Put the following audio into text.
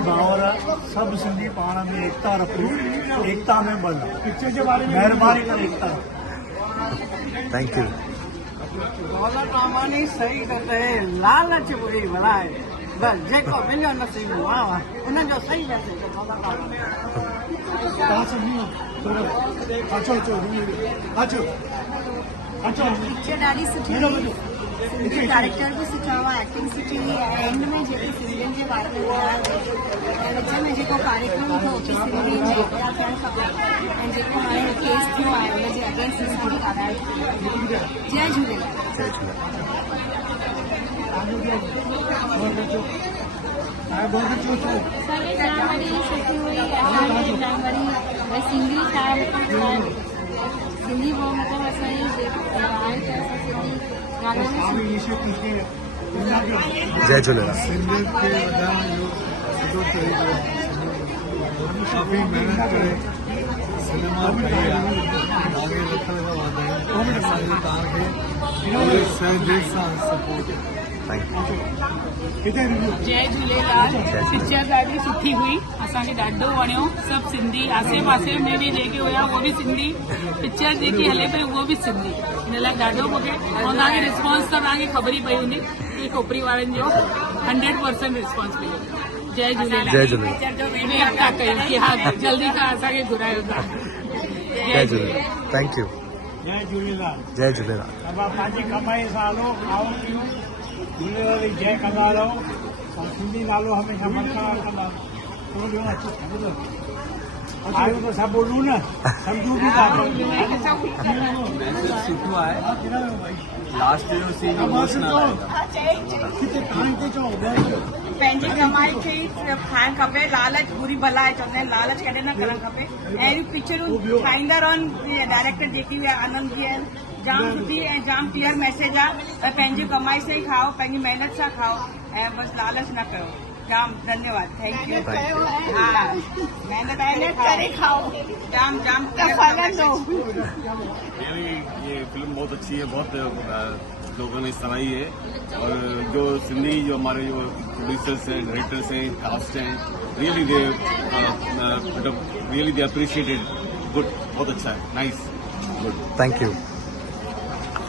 सिंधी भावर सब सिंधी पाण में एकता रखो, एकता में बल। पिक्चर के बारे में महिरबानी कर एकता। Thank you. दौलत आमानी सही कहते हैं, लालच बुरी बलाए, बस जेको मिलियो नसीब वाह उन जो सही कहते पिक्चर ॾाढी सुठी हुई, कैरेक्टर भी सुठा हुआ, एक्टिंग सुठी हुई। एंड में जेके सिंधियुनि जे बारे में ॿुधायो विच में जेको कार्यक्रम थियो कि सिंधी एकता थियणु खपे ऐं जेको हाणे केस थियो आहे हुनजे अगेंस्ट सिंधी ॻाल्हायो। जय झूलेलाल। जय झूलेलाल। असांखे जाम वॾी सुठी हुई, असांखे जाम वॾी सिंधी छा सिंधी वो मतलब असांजी आहे त असां सिंधी जय झूलेलाल। सिंधियत खे वधाइण जो सुठो तरीक़ो काफ़ी महिनत करे सिनेमा ठही आहे। तव्हांखे लख लख वाधायूं। असांजी तव्हांखे पूरे सहदेव सां सपोर्ट। जय झूलेलाल। पिक्चर ॾाढी सुठी हुई, असांखे ॾाढो वणियो। सभु सिंधी, आसे पासे में भी जेके हुया उहो बि सिंधी, पिक्चर जेकी हले पई उहो बि सिंधी। हिन लाइ ॾाढो मूंखे ऐं तव्हांखे रिस्पॉन्स त तव्हांखे ख़बर ई पई हूंदी कि खोपड़ी वारनि जो 100% रिस्पॉन्स मिलियो। जय झूलेलाल। जय झूलेलाल। एकता कयूं कि हा जल्दी खां असांखे घुरायो था। जय झूलेलाल। Thank you. जय झूलेलाल। जय झूलेलाल। अब आप पंहिंजी कमाई सां हलो, खाओ पीओ, झूलेलाल जी जय कंदा रहो। सिंधी नालो हमेशा बरक़रार कंदा। आयो तो सब बोलूं न, समझू भी था। सुठो आहे। लास्ट जो सीन इमोशनल आहे। पंहिंजी कमाई खे ई खाइणु खपे, लालच बुरी भला आहे चवंदा आहिनि, लालच कॾहिं न करणु खपे। अहिड़ियूं पिक्चरूं ठाहींदा रहनि। डायरेक्टर जेकी बि आहे आनंद जी आहिनि, जाम सुठी ऐं जाम क्लियर मैसेज आहे त पंहिंजी कमाई सां ई खाओ, पंहिंजी महिनत सां खाओ ऐं बसि लालच न कयो। जाम धन्यवाद। Thank you. हाँ, मेहनत करे खाओ। जाम जाम ये फिल्म बहुत अच्छी है, बहुत लोगों ने सराही है। और जो सिंधी जो हमारे जो प्रोड्यूसर्स हैं, डायरेक्टर्स हैं, कास्ट हैं, रियली दे अप्रिशिएटेड। गुड, बहुत अच्छा है, नाइस, गुड। Thank you.